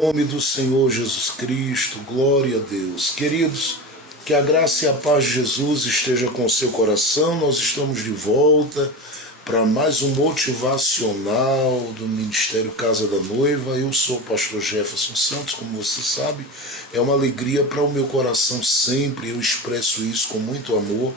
Em nome do Senhor Jesus Cristo, glória a Deus. Queridos, que a graça e a paz de Jesus esteja com o seu coração. Nós estamos de volta para mais um motivacional do Ministério Casa da Noiva. Eu sou o pastor Jefferson Santos, como você sabe. É uma alegria para o meu coração sempre, eu expresso isso com muito amor,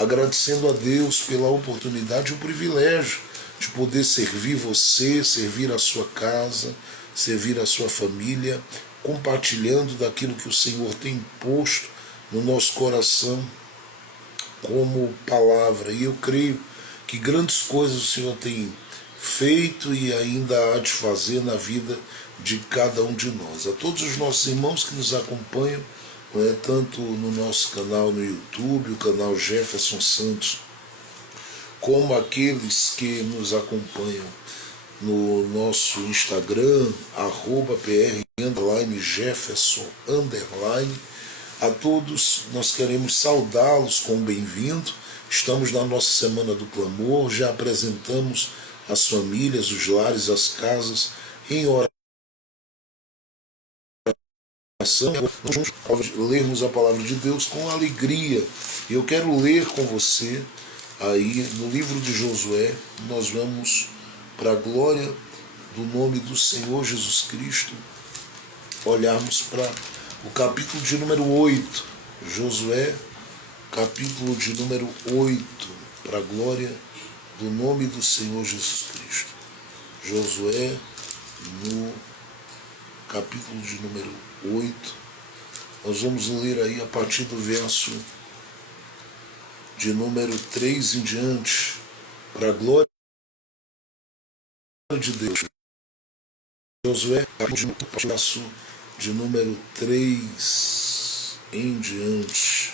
agradecendo a Deus pela oportunidade e o privilégio de poder servir você, servir a sua casa, servir a sua família, compartilhando daquilo que o Senhor tem posto no nosso coração como palavra. E eu creio que grandes coisas o Senhor tem feito e ainda há de fazer na vida de cada um de nós. A todos os nossos irmãos que nos acompanham, tanto no nosso canal no YouTube, o canal Jefferson Santos, como aqueles que nos acompanham no nosso Instagram, @PR_Jefferson_. A todos nós queremos saudá-los com bem-vindo. Estamos na nossa Semana do Clamor, já apresentamos as famílias, os lares, as casas em oração. Vamos lermos a palavra de Deus com alegria. Eu quero ler com você aí no livro de Josué. Nós vamos, para a glória do nome do Senhor Jesus Cristo, olharmos para o capítulo de número 8. Josué, capítulo de número 8, para a glória do nome do Senhor Jesus Cristo. Josué, no capítulo de número 8, nós vamos ler aí a partir do verso de número 3 em diante, para a glória de Deus. Josué, verso de número 3 em diante.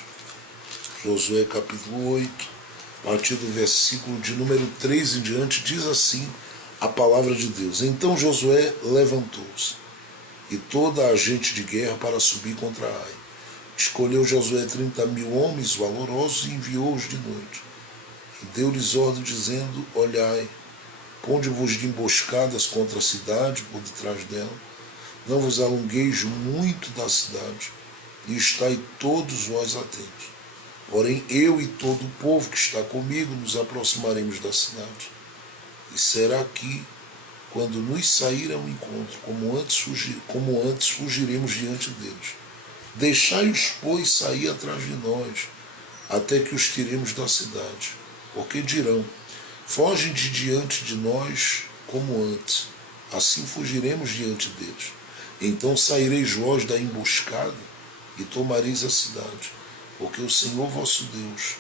Josué capítulo 8, a partir do versículo de número 3 em diante, diz assim a palavra de Deus. Então Josué levantou-se e toda a gente de guerra para subir contra Ai. Escolheu Josué 30.000 homens valorosos e enviou-os de noite. E deu-lhes ordem dizendo: olhai, ponde-vos de emboscadas contra a cidade, por detrás dela. Não vos alongueis muito da cidade, e estai todos vós atentos. Porém, eu e todo o povo que está comigo nos aproximaremos da cidade. E será que, quando nos sair ao encontro, como antes fugiremos diante deles. Deixai-os, pois, sair atrás de nós, até que os tiremos da cidade. Porque dirão: fogem de diante de nós como antes, assim fugiremos diante deles. Então saireis vós da emboscada e tomareis a cidade, porque o Senhor vosso Deus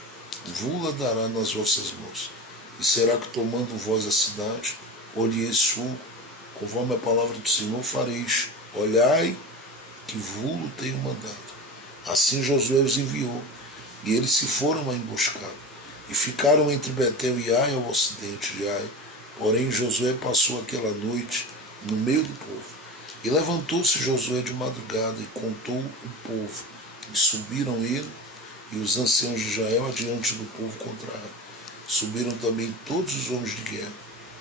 vos dará nas vossas mãos. E será que, tomando vós a cidade, olheis fogo, conforme a palavra do Senhor fareis. Olhai que vos tenho mandado. Assim Josué os enviou, e eles se foram à emboscada, e ficaram entre Betel e Ai, ao ocidente de Ai. Porém Josué passou aquela noite no meio do povo. E levantou-se Josué de madrugada e contou o povo. E subiram ele e os anciãos de Israel adiante do povo contra Ai. Subiram também todos os homens de guerra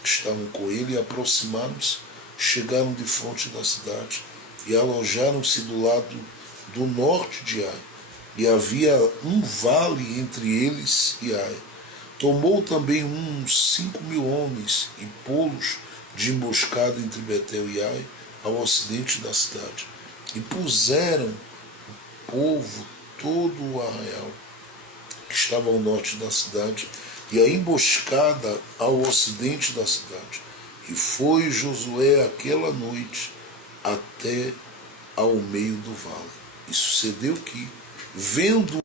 que estavam com ele e aproximaram-se, chegaram de frente da cidade e alojaram-se do lado do norte de Ai. E havia um vale entre eles e Ai. Tomou também uns 5.000 homens e pô-los de emboscada entre Betel e Ai, ao ocidente da cidade. E puseram o povo todo o arraial que estava ao norte da cidade e a emboscada ao ocidente da cidade. E foi Josué aquela noite até ao meio do vale. E sucedeu que, vendo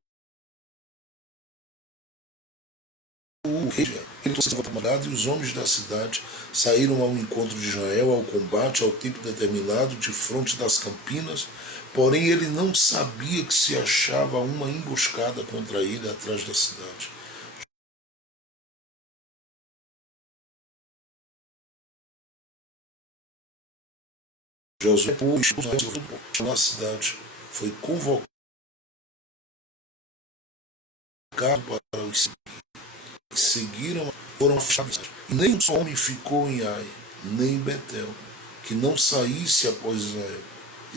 o rei, ele trouxe a madrugada, e os homens da cidade saíram ao encontro de Israel, ao combate, ao tempo determinado, de fronte das campinas. Porém ele não sabia que se achava uma emboscada contra ele atrás da cidade. Josué, pois, na cidade, foi convocado para os seguir. Seguiram, foram afastados. E nem um só homem ficou em Ai, nem em Betel, que não saísse após Israel.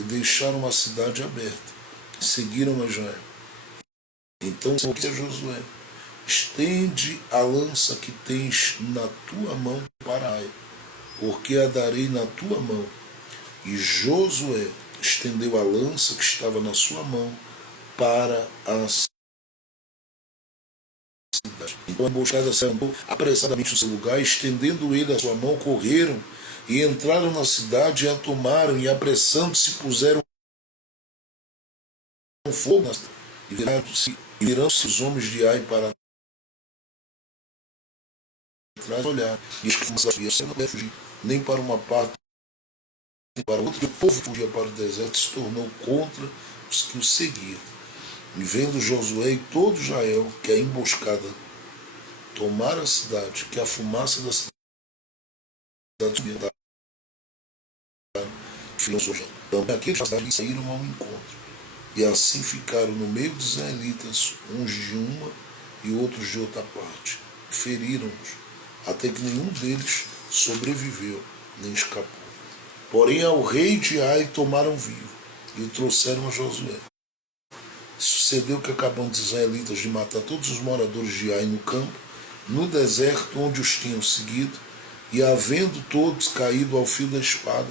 e deixaram a cidade aberta, e seguiram a Israel. Então disse a Josué: estende a lança que tens na tua mão para Ai, porque a darei na tua mão. E Josué estendeu a lança que estava na sua mão para a cidade. Então a emboscada se andou apressadamente no seu lugar, estendendo ele a sua mão, correram e entraram na cidade e a tomaram, e apressando-se puseram fogo na cidade. E viraram-se os homens de Ai para trás, olhar, e os não devem fugir nem para uma parte nem para outra, e o povo fugia para o deserto, se tornou contra os que o seguiam. E vendo Josué e todo Israel que a emboscada tomara a cidade, que a fumaça da cidade subia, também aqueles da cidade saíram ao encontro, e assim ficaram no meio dos israelitas, uns de uma e outros de outra parte. Feriram-nos, até que nenhum deles sobreviveu, nem escapou. Porém ao rei de Ai tomaram vivo, e o trouxeram a Josué. Sucedeu que, acabando os israelitas de matar todos os moradores de Ai no campo, no deserto onde os tinham seguido, e havendo todos caído ao fio da espada,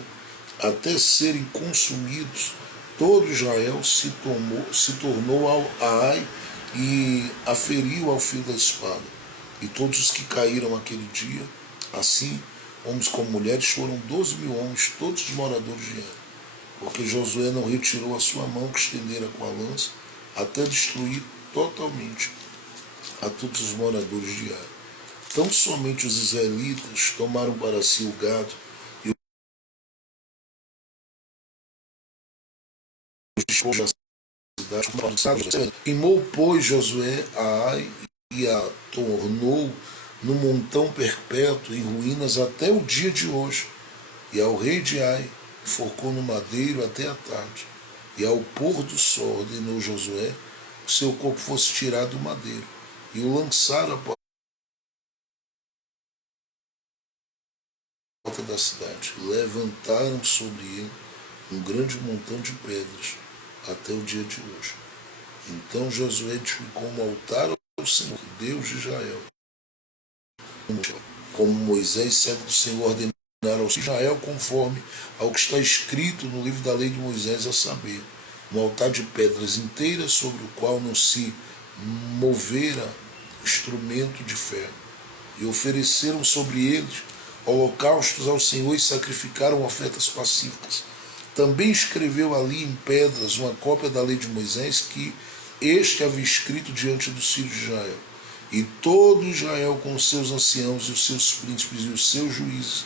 até serem consumidos, todo Israel se tornou a Ai e a feriu ao fio da espada. E todos os que caíram aquele dia, assim, homens como mulheres, foram 12.000 homens, todos os moradores de Ai, porque Josué não retirou a sua mão que estendera com a lança, até destruir totalmente a todos os moradores de Ai. Tão somente os israelitas tomaram para si o gado e os despojos da cidade. Queimou, pois, Josué a Ai e a tornou no montão perpétuo em ruínas até o dia de hoje. E ao rei de Ai enforcou no madeiro até a tarde. E ao pôr do sol ordenou Josué que seu corpo fosse tirado do madeiro, e o lançaram à porta da cidade. Levantaram sobre ele um grande montão de pedras até o dia de hoje. Então Josué edificou um altar ao Senhor, Deus de Israel, como Moisés, servo do Senhor, ordenara ao Israel, conforme ao que está escrito no livro da lei de Moisés, a saber, um altar de pedras inteiras, sobre o qual não se movera instrumento de ferro. E ofereceram sobre eles holocaustos ao Senhor e sacrificaram ofertas pacíficas. Também escreveu ali em pedras uma cópia da lei de Moisés, que este havia escrito diante dos filhos de Israel. E todo Israel, com os seus anciãos e os seus príncipes e os seus juízes,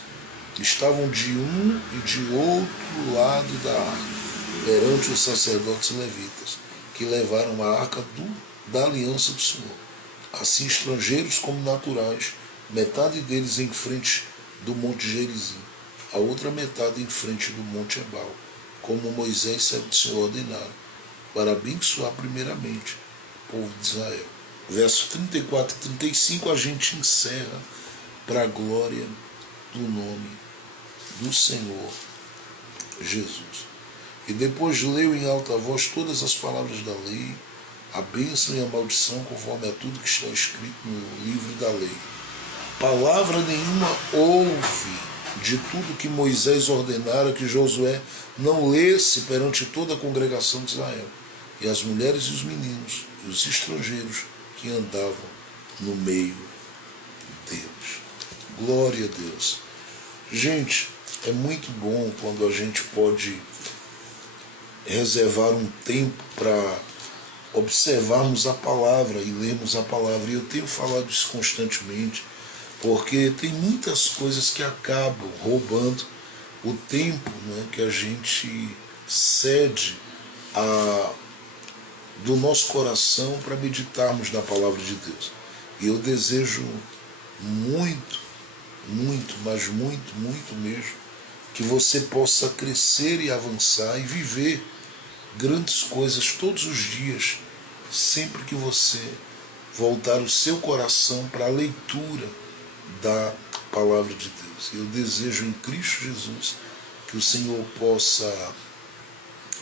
estavam de um e de outro lado da arca, perante os sacerdotes levitas, que levaram a arca da aliança do Senhor. Assim, estrangeiros como naturais, metade deles em frente do monte Gerizim, a outra metade em frente do monte Ebal, como Moisés, servo do Senhor, ordenara, para abençoar primeiramente o povo de Israel. Verso 34 e 35 a gente encerra para a glória do nome do Senhor Jesus. E depois leu em alta voz todas as palavras da lei, a bênção e a maldição, conforme a tudo que está escrito no livro da lei. Palavra nenhuma houve de tudo que Moisés ordenara que Josué não lesse perante toda a congregação de Israel, e as mulheres e os meninos, e os estrangeiros que andavam no meio deles. Glória a Deus. Gente, é muito bom quando a gente pode reservar um tempo para observarmos a palavra e lermos a palavra. E eu tenho falado isso constantemente, porque tem muitas coisas que acabam roubando o tempo, né, que a gente cede do nosso coração para meditarmos na palavra de Deus. E eu desejo muito, mas muito mesmo, que você possa crescer e avançar e viver grandes coisas todos os dias, sempre que você voltar o seu coração para a leitura da palavra de Deus. Eu desejo em Cristo Jesus que o Senhor possa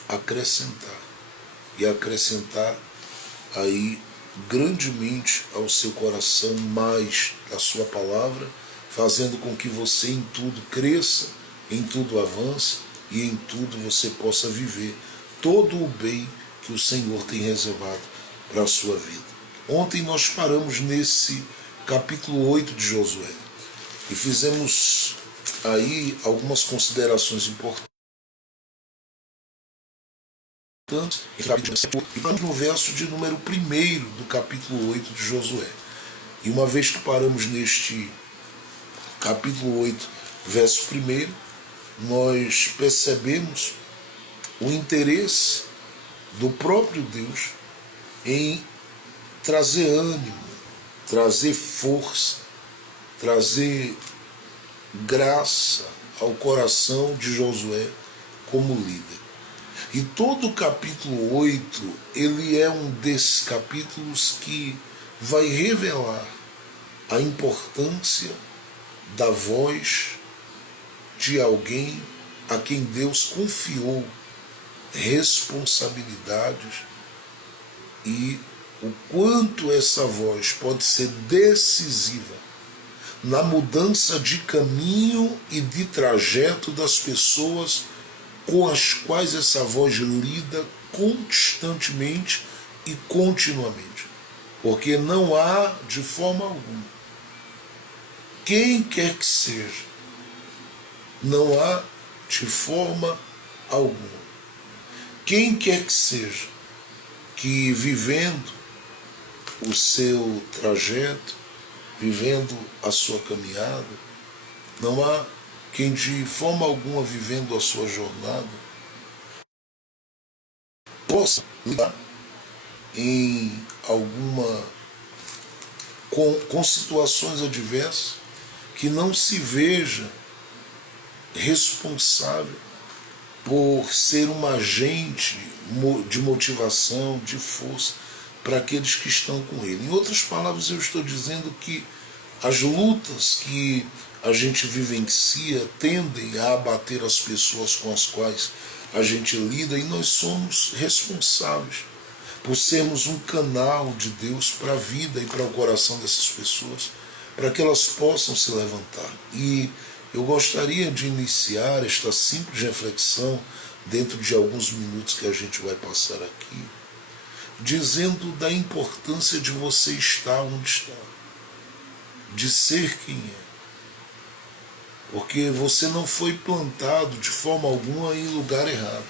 acrescentar. E acrescentar aí grandemente ao seu coração mais da sua palavra, fazendo com que você em tudo cresça, em tudo avance e em tudo você possa viver todo o bem que o Senhor tem reservado para a sua vida. Ontem nós paramos nesse capítulo 8 de Josué e fizemos aí algumas considerações importantes. Estamos no verso de número 1 do capítulo 8 de Josué. E uma vez que paramos neste capítulo 8, verso 1, nós percebemos o interesse do próprio Deus em trazer ânimo, trazer força, trazer graça ao coração de Josué como líder. E todo o capítulo 8, ele é um desses capítulos que vai revelar a importância da voz de alguém a quem Deus confiou responsabilidades e o quanto essa voz pode ser decisiva na mudança de caminho e de trajeto das pessoas com as quais essa voz lida constantemente e continuamente. Porque não há de forma alguma, quem quer que seja, não há de forma alguma, quem quer que seja, que vivendo o seu trajeto, vivendo a sua caminhada, não há quem de forma alguma vivendo a sua jornada possa lidar em alguma com situações adversas que não se veja responsável por ser um agente de motivação, de força para aqueles que estão com ele. Em outras palavras, eu estou dizendo que as lutas que a gente vivencia tendem a abater as pessoas com as quais a gente lida, e nós somos responsáveis por sermos um canal de Deus para a vida e para o coração dessas pessoas, para que elas possam se levantar. E eu gostaria de iniciar esta simples reflexão dentro de alguns minutos que a gente vai passar aqui, dizendo da importância de você estar onde está, de ser quem é. Porque você não foi plantado de forma alguma em lugar errado.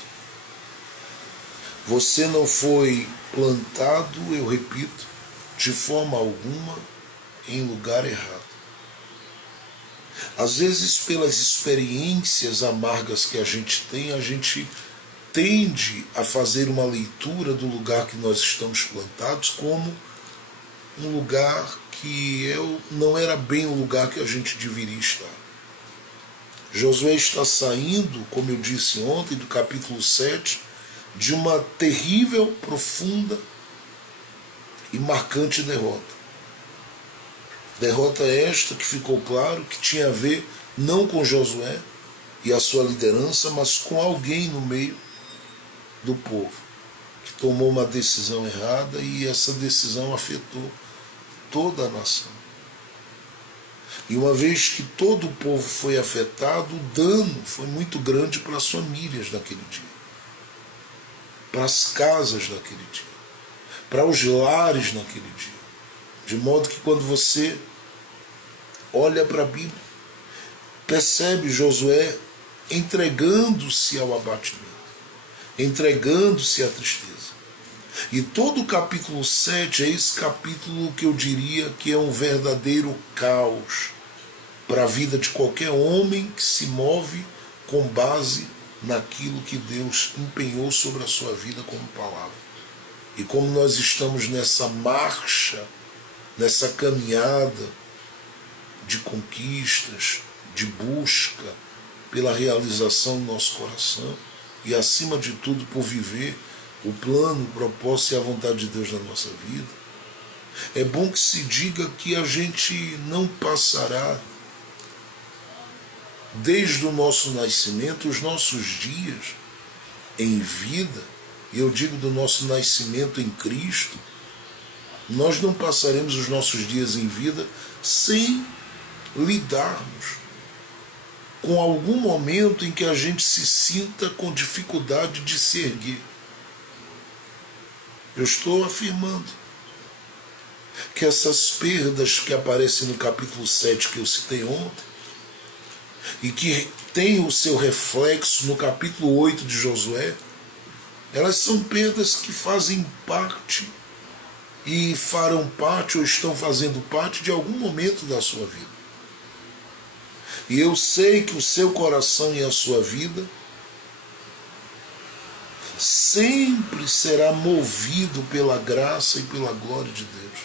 Você não foi plantado, eu repito, de forma alguma em lugar errado. Às vezes, pelas experiências amargas que a gente tende a fazer uma leitura do lugar que nós estamos plantados como um lugar que não era bem o lugar que a gente deveria estar. Josué está saindo, como eu disse ontem, do capítulo 7, de uma terrível, profunda e marcante derrota. Derrota esta que ficou claro que tinha a ver não com Josué e a sua liderança, mas com alguém no meio do povo, que tomou uma decisão errada e essa decisão afetou toda a nação. E uma vez que todo o povo foi afetado, o dano foi muito grande para as famílias naquele dia, para as casas naquele dia, para os lares naquele dia. De modo que quando você olha para a Bíblia, percebe Josué entregando-se ao abatimento, entregando-se à tristeza. E todo o capítulo 7 é esse capítulo que eu diria que é um verdadeiro caos para a vida de qualquer homem que se move com base naquilo que Deus empenhou sobre a sua vida como palavra. E como nós estamos nessa marcha, nessa caminhada de conquistas, de busca pela realização do nosso coração e, acima de tudo, por viver o plano, o propósito e a vontade de Deus na nossa vida, é bom que se diga que a gente não passará, desde o nosso nascimento, os nossos dias, em vida, e eu digo do nosso nascimento em Cristo, nós não passaremos os nossos dias em vida sem lidarmos com algum momento em que a gente se sinta com dificuldade de se erguer. Eu estou afirmando que essas perdas que aparecem no capítulo 7 que eu citei ontem, e que tem o seu reflexo no capítulo 8 de Josué, elas são perdas que fazem parte e farão parte ou estão fazendo parte de algum momento da sua vida. E eu sei que o seu coração e a sua vida sempre será movido pela graça e pela glória de Deus.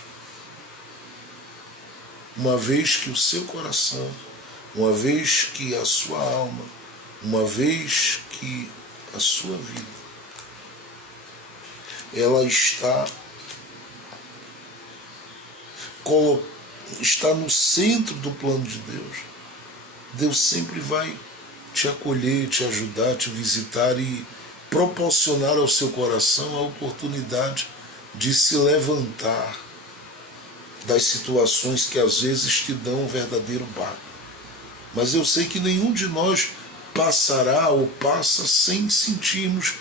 Uma vez que o seu coração, uma vez que a sua alma, uma vez que a sua vida, ela está no centro do plano de Deus. Deus sempre vai te acolher, te ajudar, te visitar e proporcionar ao seu coração a oportunidade de se levantar das situações que às vezes te dão um verdadeiro baque. Mas eu sei que nenhum de nós passará ou passa sem sentirmos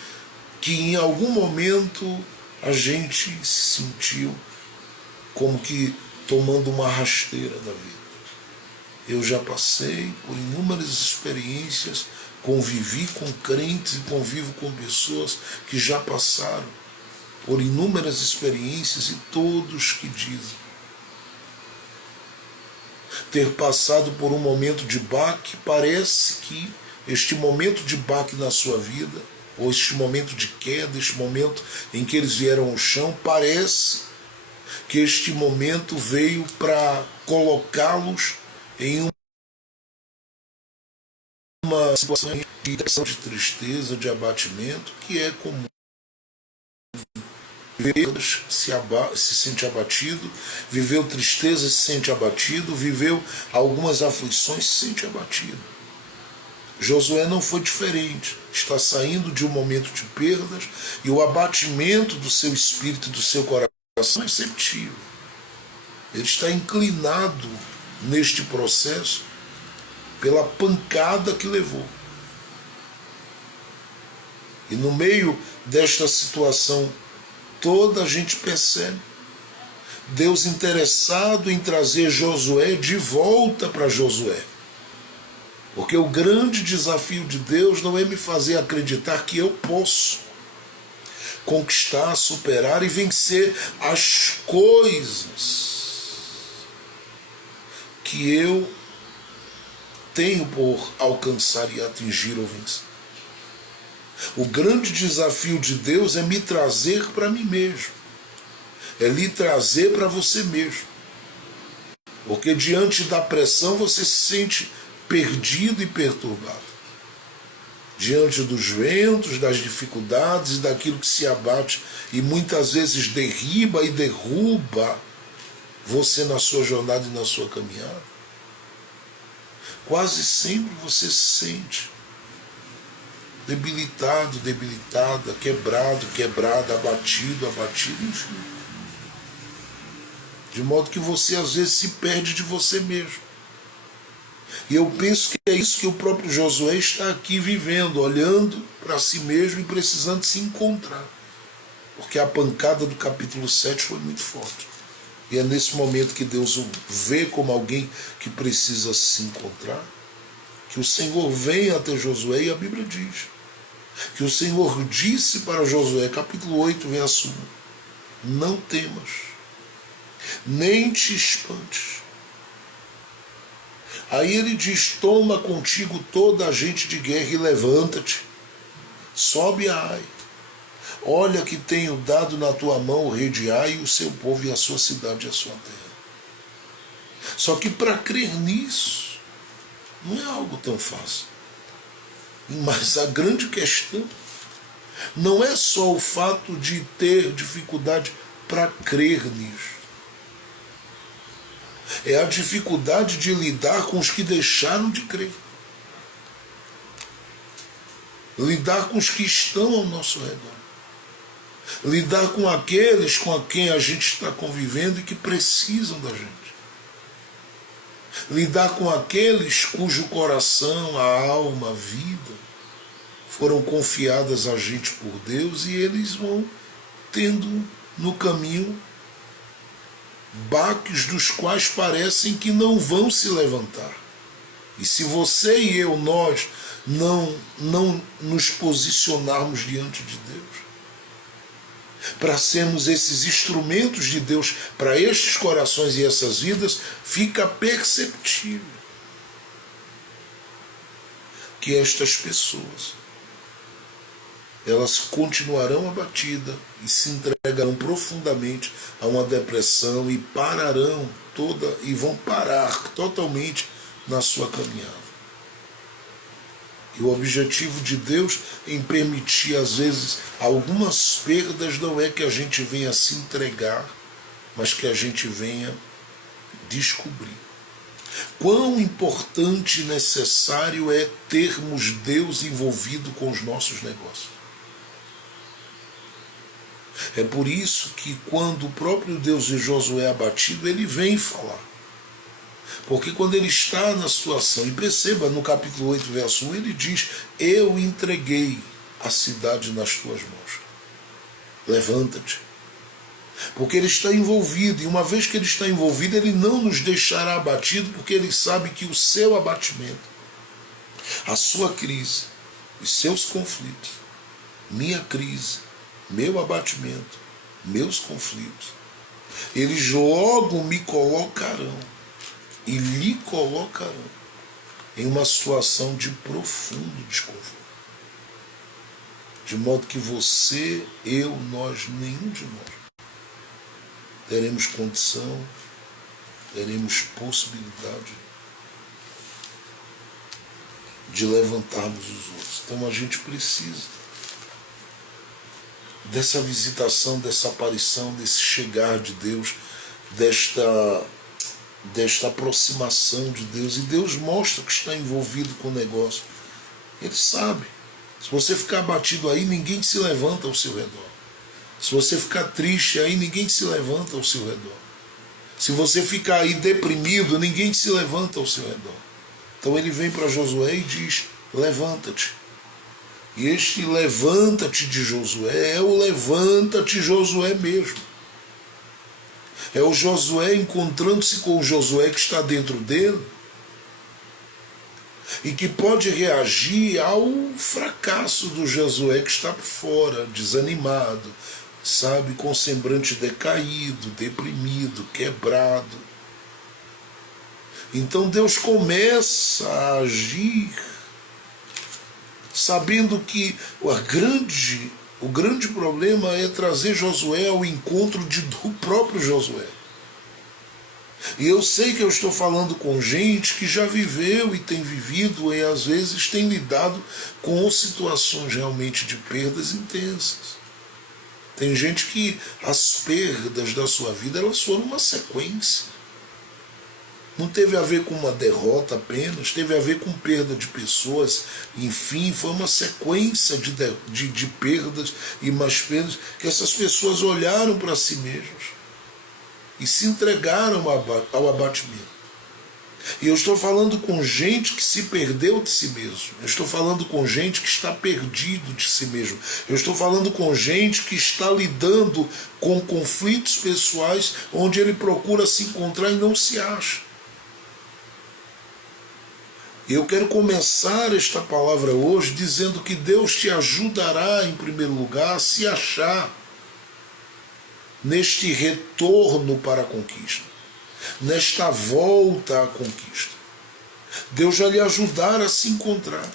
que em algum momento a gente se sentiu como que tomando uma rasteira da vida. Eu já passei por inúmeras experiências, convivi com crentes e convivo com pessoas que já passaram por inúmeras experiências e todos que dizem ter passado por um momento de baque. Parece que este momento de baque na sua vida, ou este momento de queda, este momento em que eles vieram ao chão, parece que este momento veio para colocá-los em uma situação de tristeza, de abatimento, que é comum. Viveu se sente abatido, viveu tristeza, se sente abatido, viveu algumas aflições, se sente abatido. Josué não foi diferente, está saindo de um momento de perdas e o abatimento do seu espírito e do seu coração é perceptível. Ele está inclinado neste processo pela pancada que levou. E no meio desta situação toda, a gente percebe Deus interessado em trazer Josué de volta para Josué. Porque o grande desafio de Deus não é me fazer acreditar que eu posso conquistar, superar e vencer as coisas que eu tenho por alcançar e atingir ou vencer. O grande desafio de Deus é me trazer para mim mesmo. É lhe trazer para você mesmo. Porque diante da pressão você se sente perdido e perturbado. Diante dos ventos, das dificuldades e daquilo que se abate e muitas vezes derriba e derruba você na sua jornada e na sua caminhada. Quase sempre você se sente debilitado, debilitada, quebrado, quebrada, abatido, abatido, enfim. De modo que você às vezes se perde de você mesmo. E eu penso que é isso que o próprio Josué está aqui vivendo, olhando para si mesmo e precisando se encontrar. Porque a pancada do capítulo 7 foi muito forte. E é nesse momento que Deus o vê como alguém que precisa se encontrar, que o Senhor vem até Josué e a Bíblia diz que o Senhor disse para Josué, capítulo 8, verso 1, não temas, nem te espantes. Aí ele diz, toma contigo toda a gente de guerra e levanta-te, sobe a Ai. Olha que tenho dado na tua mão o rei de Ai e o seu povo e a sua cidade e a sua terra. Só que para crer nisso, não é algo tão fácil. Mas a grande questão não é só o fato de ter dificuldade para crer nisso. É a dificuldade de lidar com os que deixaram de crer. lidar com os que estão ao nosso redor, lidar com aqueles com quem a gente está convivendo e que precisam da gente, lidar com aqueles cujo coração, a alma, a vida foram confiadas a gente por Deus e eles vão tendo no caminho baques dos quais parecem que não vão se levantar. E se você e eu, nós, não nos posicionarmos diante de Deus, para sermos esses instrumentos de Deus para estes corações e essas vidas, fica perceptível que estas pessoas, elas continuarão abatidas e se entregarão profundamente a uma depressão e pararão e vão parar totalmente na sua caminhada. E o objetivo de Deus em permitir, às vezes, algumas perdas não é que a gente venha se entregar, mas que a gente venha descobrir quão importante e necessário é termos Deus envolvido com os nossos negócios. É por isso que quando o próprio Deus de Josué é abatido, ele vem falar. Porque quando ele está na situação, e perceba no capítulo 8, verso 1, ele diz: eu entreguei a cidade nas tuas mãos. Levanta-te. Porque ele está envolvido, e uma vez que ele está envolvido, ele não nos deixará abatido, porque ele sabe que o seu abatimento, a sua crise, os seus conflitos, minha crise, meu abatimento, meus conflitos, eles logo me colocarão e lhe colocarão em uma situação de profundo desconforto. De modo que você, eu, nós, nenhum de nós teremos condição, teremos possibilidade de levantarmos os outros. Então a gente precisa dessa visitação, dessa aparição, desse chegar de Deus, desta aproximação de Deus. E Deus mostra que está envolvido com o negócio. Ele sabe. Se você ficar abatido aí, ninguém se levanta ao seu redor. Se você ficar triste aí, ninguém se levanta ao seu redor. Se você ficar aí deprimido, ninguém se levanta ao seu redor. Então ele vem para Josué e diz: levanta-te. E este levanta-te de Josué é o levanta-te Josué mesmo. É o Josué encontrando-se com o Josué que está dentro dele e que pode reagir ao fracasso do Josué que está por fora, desanimado, sabe, com semblante decaído, deprimido, quebrado. Então Deus começa a agir sabendo que o grande problema é trazer Josué ao encontro do próprio Josué. E eu sei que eu estou falando com gente que já viveu e tem vivido e às vezes tem lidado com situações realmente de perdas intensas. Tem gente que as perdas da sua vida, elas foram uma sequência. Não teve a ver com uma derrota apenas, teve a ver com perda de pessoas, enfim, foi uma sequência de perdas e mais perdas, que essas pessoas olharam para si mesmas e se entregaram ao abatimento. E eu estou falando com gente que se perdeu de si mesmo. Eu estou falando com gente que está perdido de si mesmo. Eu estou falando com gente que está lidando com conflitos pessoais onde ele procura se encontrar e não se acha. Eu quero começar esta palavra hoje dizendo que Deus te ajudará, em primeiro lugar, a se achar neste retorno para a conquista, nesta volta à conquista. Deus vai lhe ajudar a se encontrar.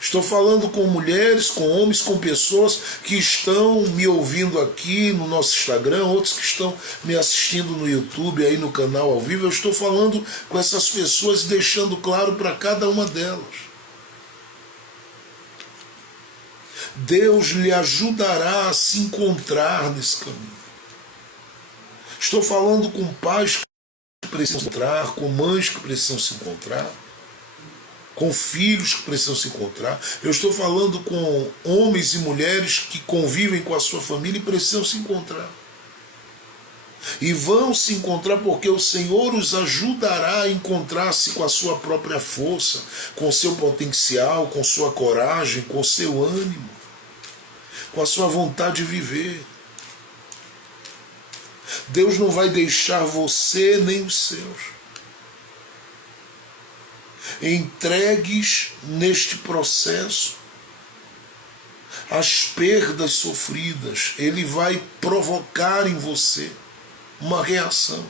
Estou falando com mulheres, com homens, com pessoas que estão me ouvindo aqui no nosso Instagram, outros que estão me assistindo no YouTube, aí no canal ao vivo. Eu estou falando com essas pessoas, deixando claro para cada uma delas. Deus lhe ajudará a se encontrar nesse caminho. Estou falando com pais que precisam se encontrar, com mães que precisam se encontrar. com filhos que precisam se encontrar. Eu estou falando com homens e mulheres que convivem com a sua família e precisam se encontrar. E vão se encontrar porque o Senhor os ajudará a encontrar-se com a sua própria força, com seu potencial, com sua coragem, com seu ânimo, com a sua vontade de viver. Deus não vai deixar você nem os seus entregues neste processo às perdas sofridas. Ele vai provocar em você uma reação.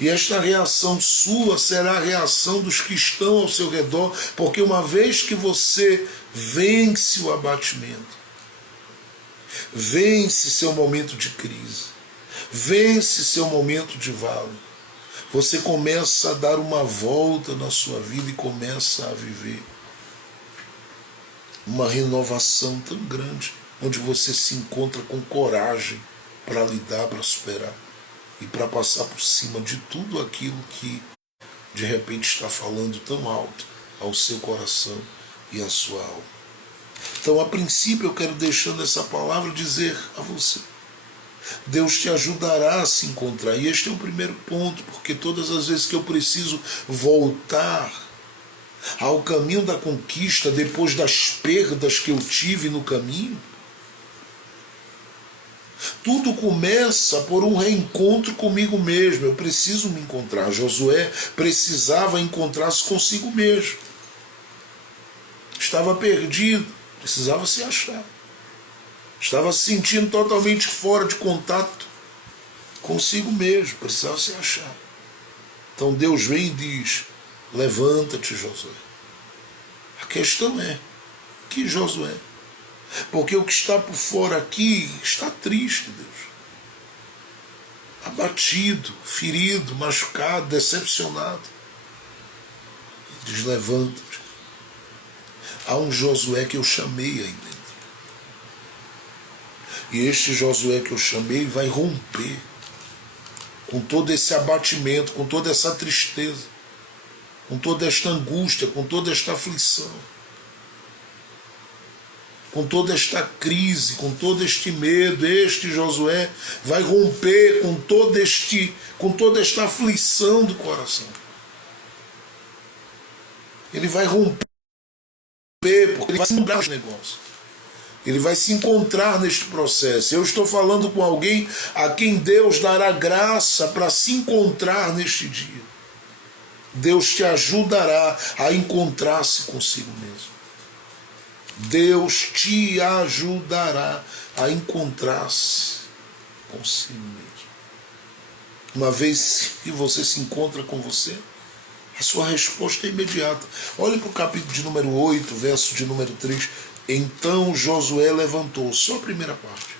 E esta reação sua será a reação dos que estão ao seu redor, porque uma vez que você vence o abatimento, vence seu momento de crise, vence seu momento de vale, você começa a dar uma volta na sua vida e começa a viver uma renovação tão grande, onde você se encontra com coragem para lidar, para superar e para passar por cima de tudo aquilo que de repente está falando tão alto ao seu coração e à sua alma. Então, a princípio, eu quero deixando essa palavra dizer a você: Deus te ajudará a se encontrar. E este é o primeiro ponto, porque todas as vezes que eu preciso voltar ao caminho da conquista, depois das perdas que eu tive no caminho, tudo começa por um reencontro comigo mesmo. Eu preciso me encontrar. Josué precisava encontrar-se consigo mesmo. Estava perdido, precisava se achar. Estava se sentindo totalmente fora de contato consigo mesmo, precisava se achar. Então Deus vem e diz: levanta-te, Josué. A questão é, que Josué? Porque o que está por fora aqui está triste, Deus. Abatido, ferido, machucado, decepcionado. Ele diz: levanta-te. Há um Josué que eu chamei aí dentro. E este Josué que eu chamei vai romper com todo esse abatimento, com toda essa tristeza, com toda esta angústia, com toda esta aflição, com toda esta crise, com todo este medo. Este Josué vai romper com toda esta aflição do coração. Ele vai romper porque ele vai se lembrar dos negócios. Ele vai se encontrar neste processo. Eu estou falando com alguém a quem Deus dará graça para se encontrar neste dia. Deus te ajudará a encontrar-se consigo mesmo. Deus te ajudará a encontrar-se consigo mesmo. Uma vez que você se encontra com você, a sua resposta é imediata. Olhe para o capítulo de número 8, verso de número 3. Então Josué levantou, só a primeira parte.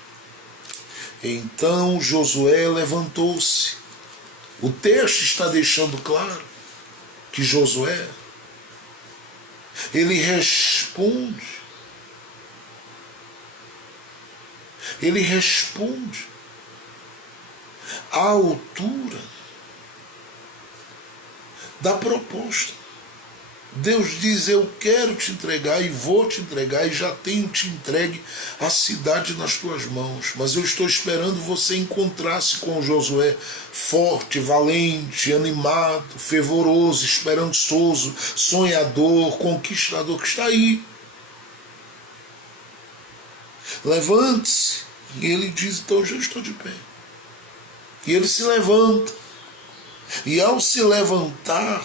Então Josué levantou-se. O texto está deixando claro que Josué, ele responde à altura da proposta. Deus diz: eu quero te entregar e vou te entregar, e já tenho te entregue a cidade nas tuas mãos. Mas eu estou esperando você encontrar-se com Josué forte, valente, animado, fervoroso, esperançoso, sonhador, conquistador, que está aí. Levante-se. E ele diz: então eu já estou de pé. E ele se levanta. E ao se levantar,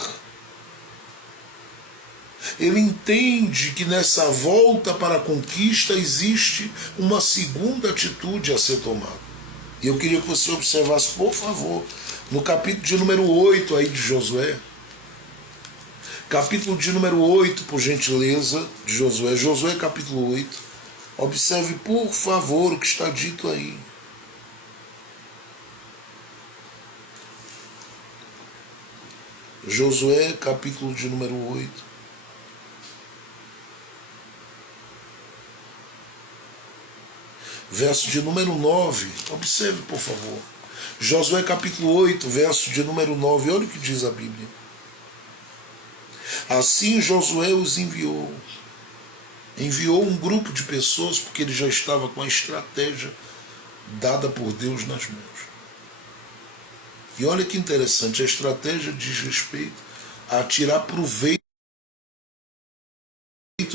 ele entende que nessa volta para a conquista existe uma segunda atitude a ser tomada. E eu queria que você observasse, por favor, no capítulo de número 8 aí de Josué. Capítulo de número 8, por gentileza, de Josué. Josué capítulo 8. Observe, por favor, o que está dito aí. Josué capítulo de número 8. Verso de número 9, observe por favor. Josué capítulo 8, verso de número 9, olha o que diz a Bíblia. Assim Josué os enviou. Enviou um grupo de pessoas porque ele já estava com a estratégia dada por Deus nas mãos. E olha que interessante, a estratégia diz respeito a tirar proveito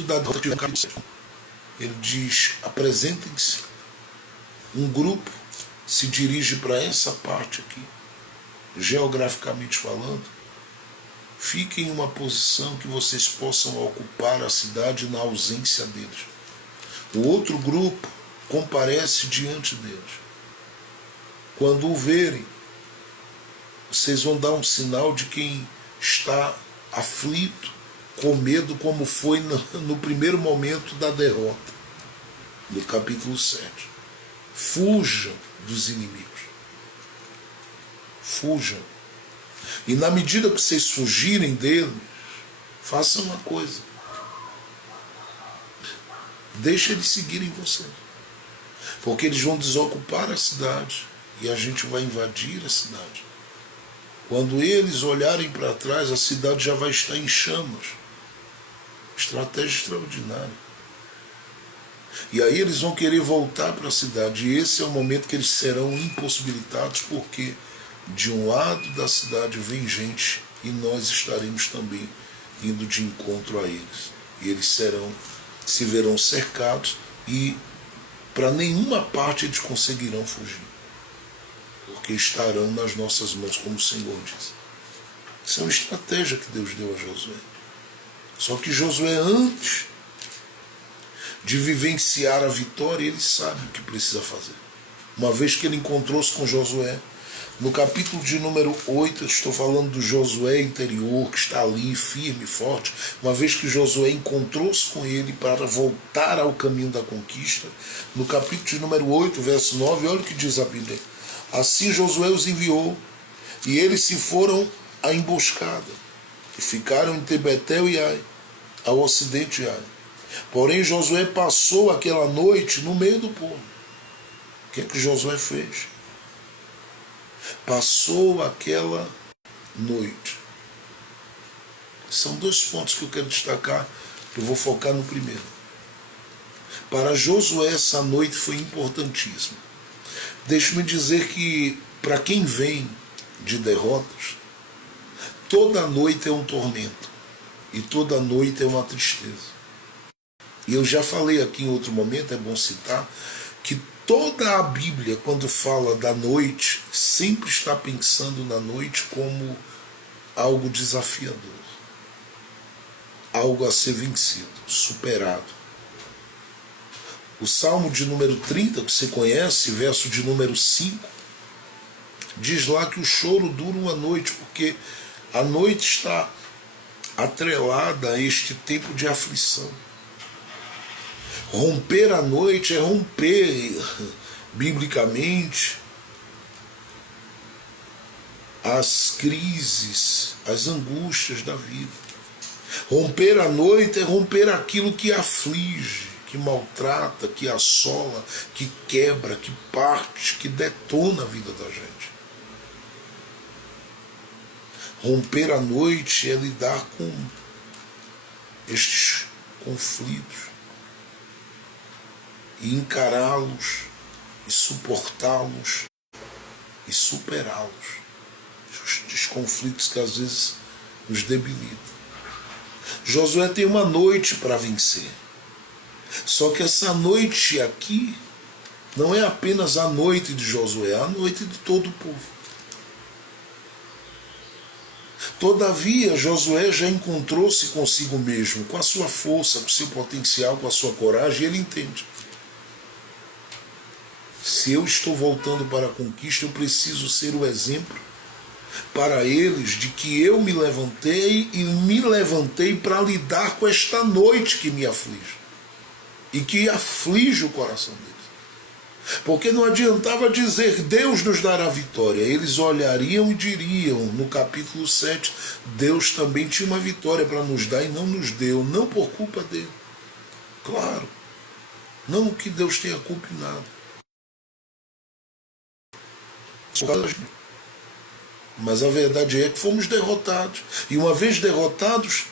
da derrota que vem. Ele diz, apresentem-se. Um grupo se dirige para essa parte aqui, geograficamente falando. Fiquem em uma posição que vocês possam ocupar a cidade na ausência deles. O outro grupo comparece diante deles. Quando o verem, vocês vão dar um sinal de quem está aflito, com medo, como foi no primeiro momento da derrota, no capítulo 7. Fujam dos inimigos. Fujam. E na medida que vocês fugirem deles, façam uma coisa. Deixa eles seguirem vocês. Porque eles vão desocupar a cidade e a gente vai invadir a cidade. Quando eles olharem para trás, a cidade já vai estar em chamas. Estratégia extraordinária. E aí eles vão querer voltar para a cidade. E esse é o momento que eles serão impossibilitados, porque de um lado da cidade vem gente e nós estaremos também indo de encontro a eles. E eles se verão cercados e para nenhuma parte eles conseguirão fugir, porque estarão nas nossas mãos, como o Senhor diz. Isso é uma estratégia que Deus deu a Josué. Só que Josué, antes de vivenciar a vitória, ele sabe o que precisa fazer. Uma vez que ele encontrou-se com Josué, no capítulo de número 8, eu estou falando do Josué interior, que está ali firme e forte. Uma vez que Josué encontrou-se com ele para voltar ao caminho da conquista, no capítulo de número 8, verso 9, olha o que diz a Bíblia. Assim Josué os enviou, e eles se foram à emboscada, e ficaram entre Betel e Ai, ao ocidente de Ai. Porém Josué passou aquela noite no meio do povo. O que é que Josué fez? Passou aquela noite. São dois pontos que eu quero destacar, eu vou focar no primeiro. Para Josué, essa noite foi importantíssima. Deixe-me dizer que, para quem vem de derrotas, toda noite é um tormento e toda noite é uma tristeza. E eu já falei aqui em outro momento, é bom citar, que toda a Bíblia, quando fala da noite, sempre está pensando na noite como algo desafiador, algo a ser vencido, superado. O Salmo de número 30, que você conhece, verso de número 5, diz lá que o choro dura uma noite, porque a noite está atrelada a este tempo de aflição. Romper a noite é romper, biblicamente, as crises, as angústias da vida. Romper a noite é romper aquilo que aflige, que maltrata, que assola, que quebra, que parte, que detona a vida da gente. Romper a noite é lidar com estes conflitos e encará-los e suportá-los e superá-los. Estes conflitos que às vezes nos debilitam. Josué tem uma noite para vencer. Só que essa noite aqui não é apenas a noite de Josué, é a noite de todo o povo. Todavia, Josué já encontrou-se consigo mesmo, com a sua força, com o seu potencial, com a sua coragem, e ele entende. Se eu estou voltando para a conquista, eu preciso ser o exemplo para eles de que eu me levantei e me levantei para lidar com esta noite que me aflige e que aflige o coração deles. Porque não adiantava dizer Deus nos dará vitória. Eles olhariam e diriam no capítulo 7, Deus também tinha uma vitória para nos dar e não nos deu, não por culpa dele. Claro, não que Deus tenha culpa em nada. Mas a verdade é que fomos derrotados. E uma vez derrotados,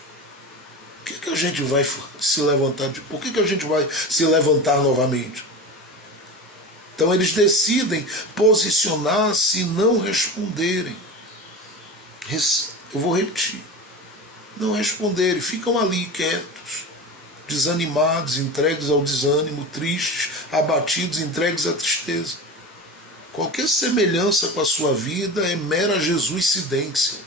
Por que a gente vai se levantar? Por que a gente vai se levantar novamente? Então eles decidem posicionar-se e não responderem. Eu vou repetir. Não responderem, ficam ali quietos, desanimados, entregues ao desânimo, tristes, abatidos, entregues à tristeza. Qualquer semelhança com a sua vida é mera jesuicidência.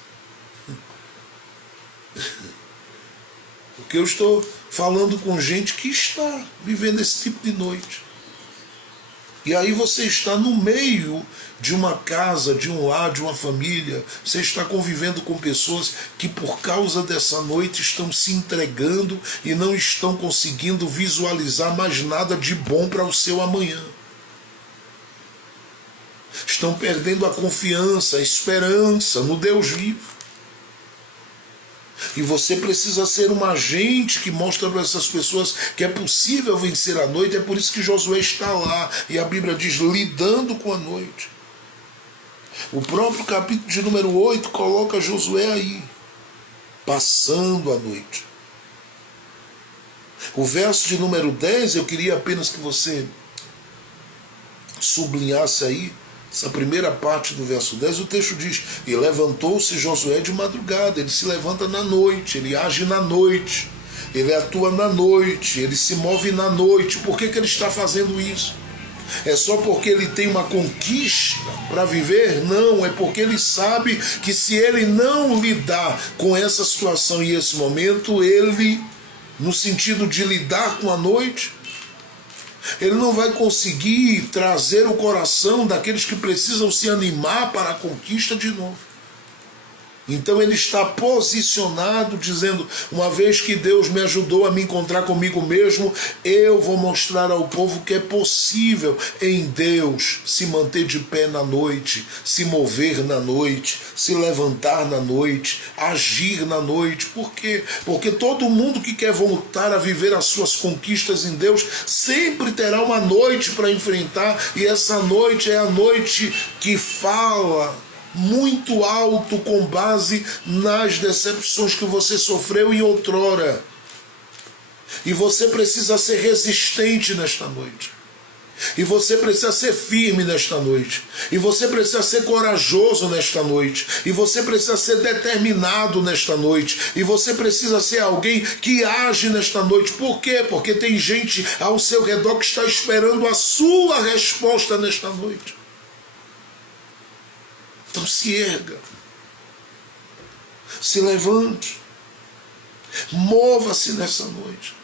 Porque eu estou falando com gente que está vivendo esse tipo de noite. E aí você está no meio de uma casa, de um lar, de uma família. Você está convivendo com pessoas que por causa dessa noite estão se entregando e não estão conseguindo visualizar mais nada de bom para o seu amanhã. Estão perdendo a confiança, a esperança no Deus vivo. E você precisa ser um agente que mostra para essas pessoas que é possível vencer a noite. É por isso que Josué está lá. E a Bíblia diz, lidando com a noite. O próprio capítulo de número 8 coloca Josué aí, passando a noite. O verso de número 10, eu queria apenas que você sublinhasse aí, essa primeira parte do verso 10, o texto diz, e levantou-se Josué de madrugada. Ele se levanta na noite, ele age na noite, ele atua na noite, ele se move na noite. Por que ele está fazendo isso? É só porque ele tem uma conquista para viver? Não, é porque ele sabe que se ele não lidar com essa situação e esse momento, ele, no sentido de lidar com a noite, ele não vai conseguir trazer o coração daqueles que precisam se animar para a conquista de novo. Então ele está posicionado dizendo, uma vez que Deus me ajudou a me encontrar comigo mesmo, eu vou mostrar ao povo que é possível em Deus se manter de pé na noite, se mover na noite, se levantar na noite, agir na noite. Por quê? Porque todo mundo que quer voltar a viver as suas conquistas em Deus sempre terá uma noite para enfrentar, e essa noite é a noite que fala muito alto com base nas decepções que você sofreu em outrora. E você precisa ser resistente nesta noite. E você precisa ser firme nesta noite. E você precisa ser corajoso nesta noite. E você precisa ser determinado nesta noite. E você precisa ser alguém que age nesta noite. Por quê? Porque tem gente ao seu redor que está esperando a sua resposta nesta noite. Então se erga, se levante, mova-se nessa noite.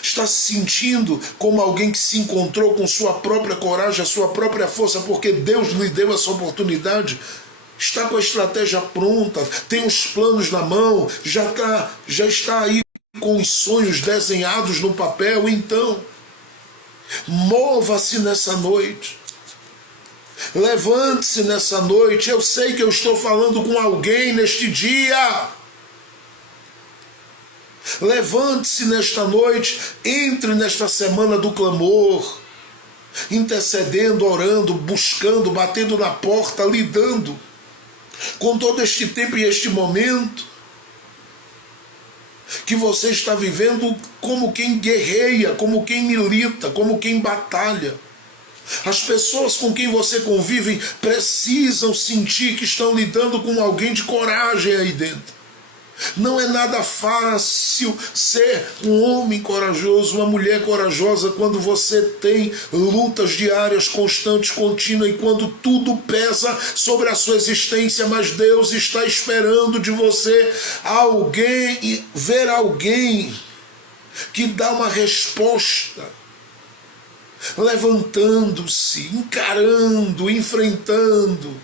Está se sentindo como alguém que se encontrou com sua própria coragem, a sua própria força, porque Deus lhe deu essa oportunidade? Está com a estratégia pronta, tem os planos na mão, já está aí com os sonhos desenhados no papel? Então, mova-se nessa noite. Levante-se nessa noite. Eu sei que eu estou falando com alguém neste dia. Levante-se nesta noite. Entre nesta semana do clamor, intercedendo, orando, buscando, batendo na porta, lidando com todo este tempo e este momento que você está vivendo como quem guerreia, como quem milita, como quem batalha. As pessoas com quem você convive precisam sentir que estão lidando com alguém de coragem aí dentro. Não é nada fácil ser um homem corajoso, uma mulher corajosa, quando você tem lutas diárias, constantes, contínuas, e quando tudo pesa sobre a sua existência, mas Deus está esperando de você alguém, e ver alguém que dá uma resposta, levantando-se, encarando, enfrentando.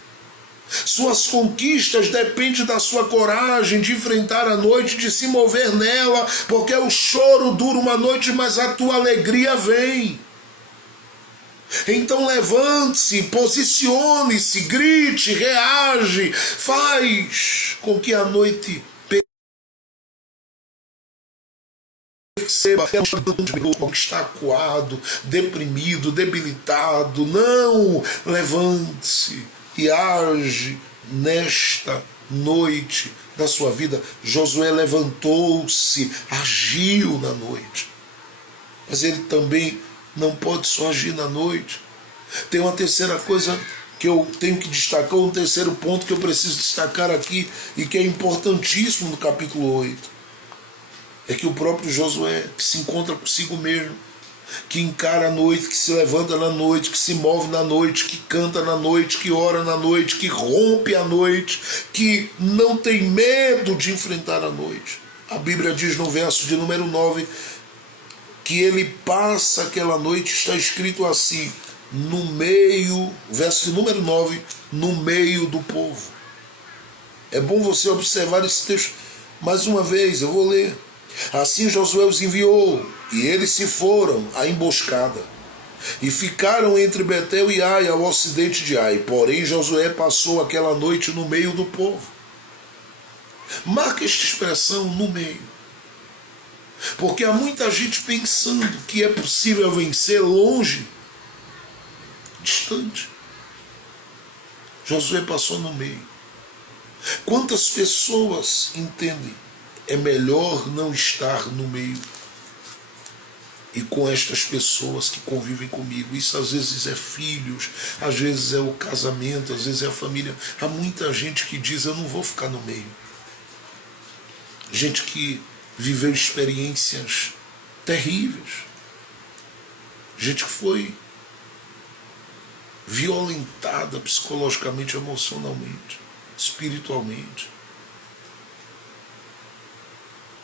Suas conquistas dependem da sua coragem de enfrentar a noite, de se mover nela, porque o choro dura uma noite, mas a tua alegria vem. Então levante-se, posicione-se, grite, reage, faz com que a noite perceba que está acuado, deprimido, debilitado. Não, levante-se e age nesta noite da sua vida. Josué levantou-se, agiu na noite. Mas ele também não pode só agir na noite. Tem uma terceira coisa que eu tenho que destacar, um terceiro ponto que eu preciso destacar aqui e que é importantíssimo no capítulo 8. É que o próprio Josué, que se encontra consigo mesmo, que encara a noite, que se levanta na noite, que se move na noite, que canta na noite, que ora na noite, que rompe a noite, que não tem medo de enfrentar a noite. A Bíblia diz no verso de número 9 que ele passa aquela noite, está escrito assim, no meio, verso de número 9, no meio do povo. É bom você observar esse texto mais uma vez, eu vou ler. Assim Josué os enviou, e eles se foram à emboscada, e ficaram entre Betel e Ai, ao ocidente de Ai. Porém Josué passou aquela noite no meio do povo. Marca esta expressão, no meio. Porque há muita gente pensando que é possível vencer longe, distante. Josué passou no meio. Quantas pessoas entendem? É melhor não estar no meio e com estas pessoas que convivem comigo. Isso às vezes é filhos, às vezes é o casamento, às vezes é a família. Há muita gente que diz, eu não vou ficar no meio. Gente que viveu experiências terríveis. Gente que foi violentada psicologicamente, emocionalmente, espiritualmente.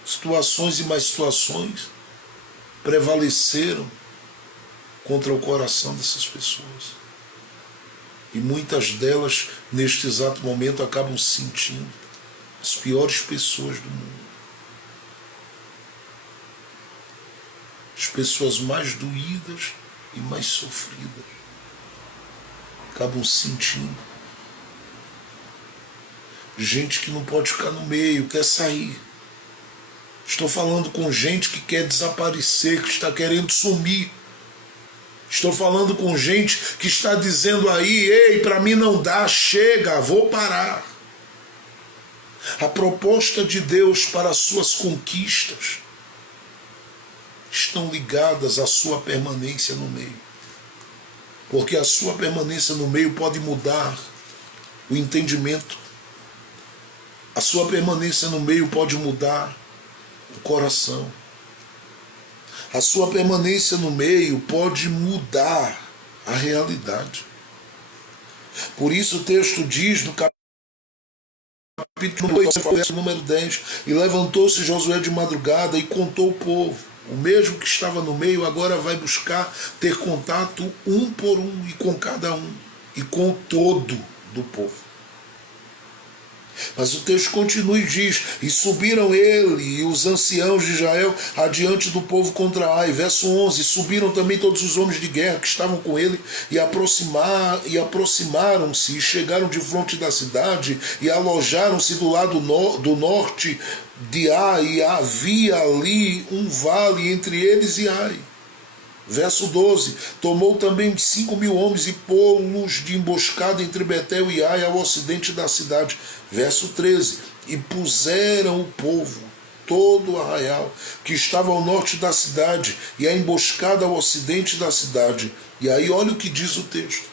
Situações e mais situações prevaleceram contra o coração dessas pessoas. E muitas delas, neste exato momento, acabam se sentindo as piores pessoas do mundo. As pessoas mais doídas e mais sofridas acabam se sentindo. Gente que não pode ficar no meio, quer sair. Estou falando com gente que quer desaparecer, que está querendo sumir. Estou falando com gente que está dizendo aí, ei, para mim não dá, chega, vou parar. A proposta de Deus para as suas conquistas estão ligadas à sua permanência no meio. Porque a sua permanência no meio pode mudar o entendimento. A sua permanência no meio pode mudar o coração. A sua permanência no meio pode mudar a realidade. Por isso o texto diz no capítulo 8, verso número 10, e levantou-se Josué de madrugada e contou o povo. O mesmo que estava no meio agora vai buscar ter contato um por um e com cada um e com o todo do povo. Mas o texto continua e diz, e subiram ele e os anciãos de Israel adiante do povo contra Ai. Verso 11, subiram também todos os homens de guerra que estavam com ele e aproximaram-se e chegaram de fronte da cidade e alojaram-se do lado do norte de Ai, e havia ali um vale entre eles e Ai. Verso 12, tomou também 5.000 homens e pô-los de emboscada entre Betel e Ai ao ocidente da cidade. Verso 13, e puseram o povo, todo o arraial, que estava ao norte da cidade, e a emboscada ao ocidente da cidade. E aí olha o que diz o texto.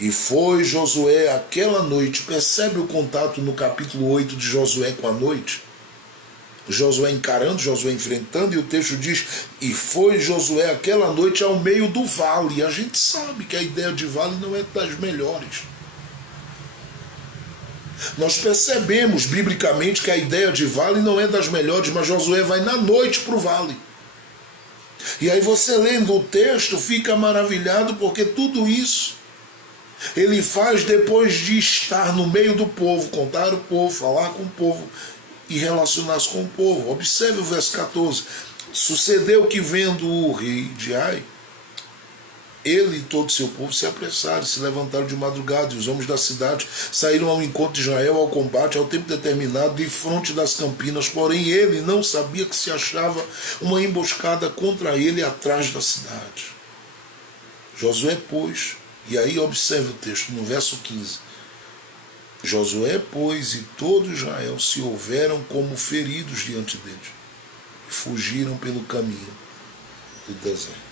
E foi Josué aquela noite, percebe o contato no capítulo 8 de Josué com a noite? Josué encarando, Josué enfrentando, e o texto diz, e foi Josué aquela noite ao meio do vale. E a gente sabe que a ideia de vale não é das melhores. Nós percebemos biblicamente que a ideia de vale não é das melhores, mas Josué vai na noite para o vale. E aí você lendo o texto fica maravilhado, porque tudo isso ele faz depois de estar no meio do povo, contar o povo, falar com o povo e relacionar-se com o povo. Observe o verso 14. Sucedeu que, vendo o rei de Ai, ele e todo o seu povo se apressaram, se levantaram de madrugada, e os homens da cidade saíram ao encontro de Israel ao combate ao tempo determinado de fronte das campinas. Porém ele não sabia que se achava uma emboscada contra ele atrás da cidade. Josué, pois, e aí observe o texto no verso 15, Josué, pois, e todo Israel se houveram como feridos diante deles e fugiram pelo caminho do deserto.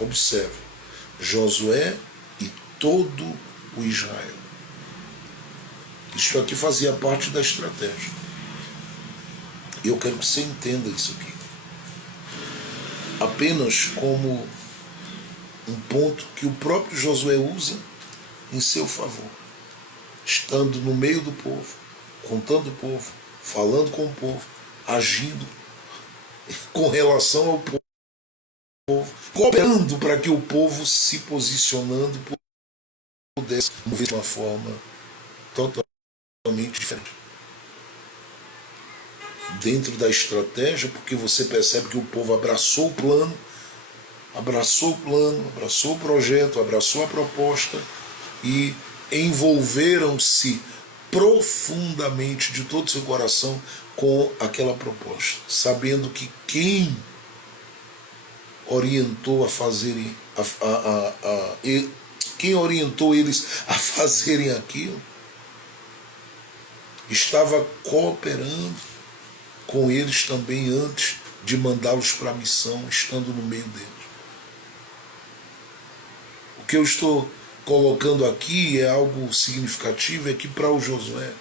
Observe, Josué e todo o Israel. Isto aqui fazia parte da estratégia. Eu quero que você entenda isso aqui. Apenas como um ponto que o próprio Josué usa em seu favor. Estando no meio do povo, contando o povo, falando com o povo, agindo com relação ao povo, cooperando para que o povo se posicionando pudesse mover de uma forma totalmente diferente. Dentro da estratégia, porque você percebe que o povo abraçou o plano, abraçou o projeto, abraçou a proposta e envolveram-se profundamente de todo o seu coração com aquela proposta, sabendo que quem orientou a fazerem quem orientou eles a fazerem aquilo estava cooperando com eles também antes de mandá-los para a missão, estando no meio deles. O que eu estou colocando aqui é algo significativo, é que para o Josué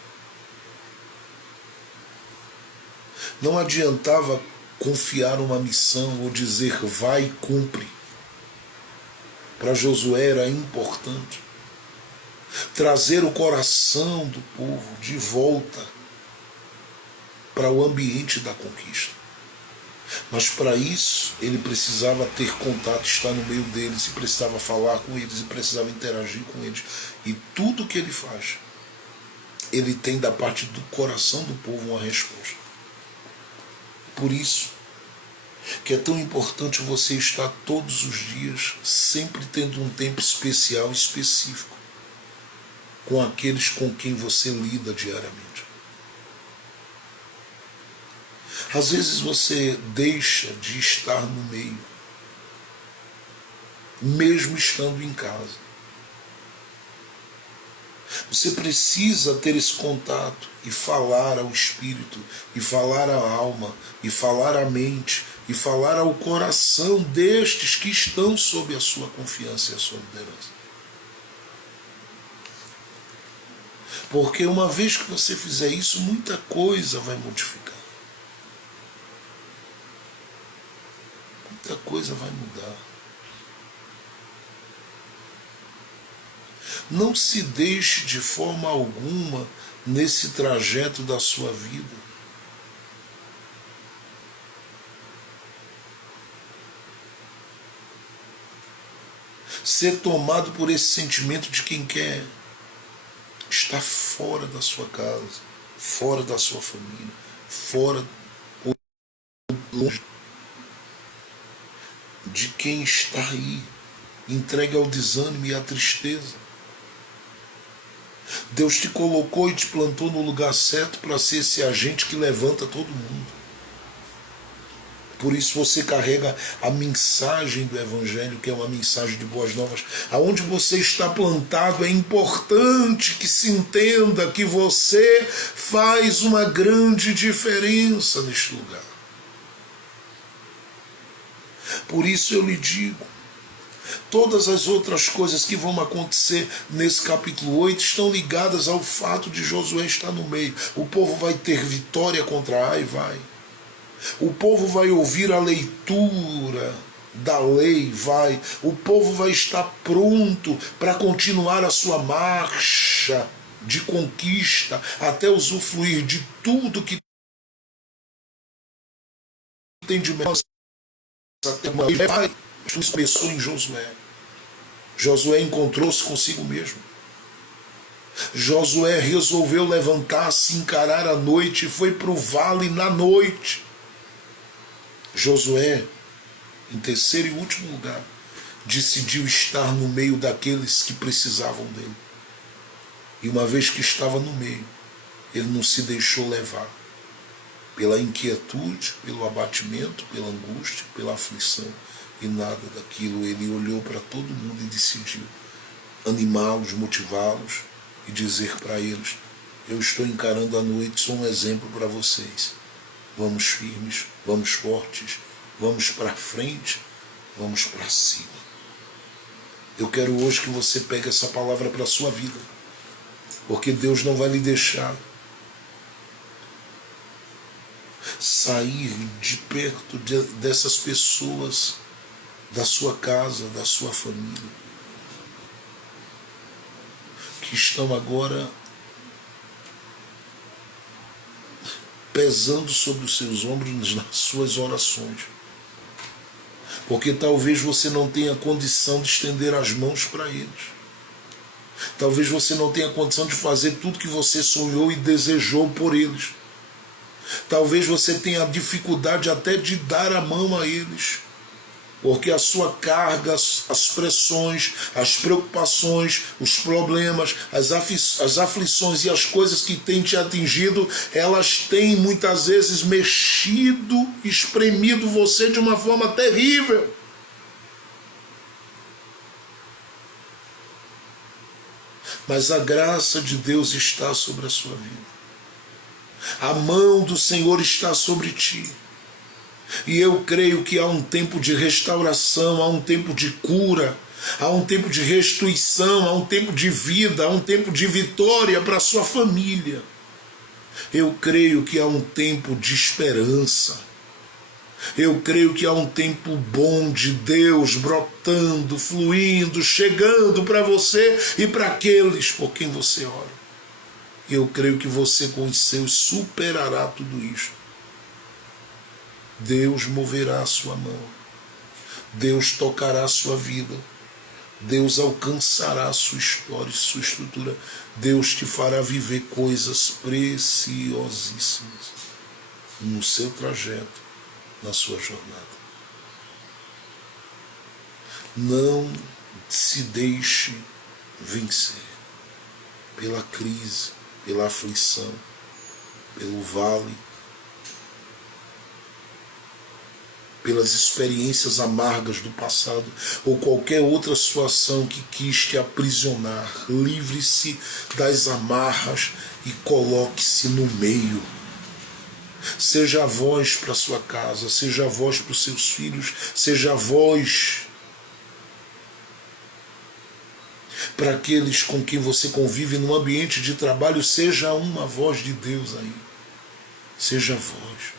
não adiantava confiar uma missão ou dizer vai e cumpre. Para Josué era importante trazer o coração do povo de volta para o ambiente da conquista. Mas para isso ele precisava ter contato, estar no meio deles, e precisava falar com eles, e precisava interagir com eles. E tudo que ele faz, ele tem da parte do coração do povo uma resposta. Por isso que é tão importante você estar todos os dias, sempre tendo um tempo especial, específico, com aqueles com quem você lida diariamente. Às vezes você deixa de estar no meio, mesmo estando em casa. Você precisa ter esse contato e falar ao espírito, e falar à alma, e falar à mente, e falar ao coração destes que estão sob a sua confiança e a sua liderança. Porque uma vez que você fizer isso, muita coisa vai modificar. Muita coisa vai mudar. Não se deixe de forma alguma nesse trajeto da sua vida ser tomado por esse sentimento de quem quer estar fora da sua casa, fora da sua família, fora ou longe de quem está aí, entregue ao desânimo e à tristeza. Deus te colocou e te plantou no lugar certo para ser esse agente que levanta todo mundo. Por isso você carrega a mensagem do Evangelho, que é uma mensagem de boas novas. Aonde você está plantado, é importante que se entenda que você faz uma grande diferença neste lugar. Por isso eu lhe digo, todas as outras coisas que vão acontecer nesse capítulo 8 estão ligadas ao fato de Josué estar no meio. O povo vai ter vitória contra Ai, vai. O povo vai ouvir a leitura da lei, vai. O povo vai estar pronto para continuar a sua marcha de conquista até usufruir de tudo que tem de melhor. Isso começou em Josué. Josué encontrou-se consigo mesmo. Josué resolveu levantar-se, encarar a noite e foi para o vale na noite. Josué, em terceiro e último lugar, decidiu estar no meio daqueles que precisavam dele. E uma vez que estava no meio, ele não se deixou levar pela inquietude, pelo abatimento, pela angústia, pela aflição e nada daquilo. Ele olhou para todo mundo e decidiu: animá-los, motivá-los e dizer para eles: eu estou encarando a noite, sou um exemplo para vocês. Vamos firmes, vamos fortes, vamos para frente, vamos para cima. Eu quero hoje que você pegue essa palavra para a sua vida, porque Deus não vai lhe deixar sair de perto dessas pessoas, da sua casa, da sua família, que estão agora pesando sobre os seus ombros nas suas orações. Porque talvez você não tenha condição de estender as mãos para eles. Talvez você não tenha condição de fazer tudo que você sonhou e desejou por eles. Talvez você tenha dificuldade até de dar a mão a eles. Porque a sua carga, as pressões, as preocupações, os problemas, as aflições e as coisas que têm te atingido, elas têm muitas vezes mexido, espremido você de uma forma terrível. Mas a graça de Deus está sobre a sua vida. A mão do Senhor está sobre ti. E eu creio que há um tempo de restauração, há um tempo de cura, há um tempo de restituição, há um tempo de vida, há um tempo de vitória para a sua família. Eu creio que há um tempo de esperança. Eu creio que há um tempo bom de Deus brotando, fluindo, chegando para você e para aqueles por quem você ora. Eu creio que você com os seus superará tudo isso. Deus moverá a sua mão, Deus tocará a sua vida, Deus alcançará a sua história e sua estrutura, Deus te fará viver coisas preciosíssimas no seu trajeto, na sua jornada. Não se deixe vencer pela crise, pela aflição, pelo vale, pelas experiências amargas do passado ou qualquer outra situação que quis te aprisionar. Livre-se das amarras e coloque-se no meio. Seja a voz para sua casa, seja a voz para os seus filhos, seja a voz para aqueles com quem você convive no ambiente de trabalho, seja uma voz de Deus aí. Seja a voz.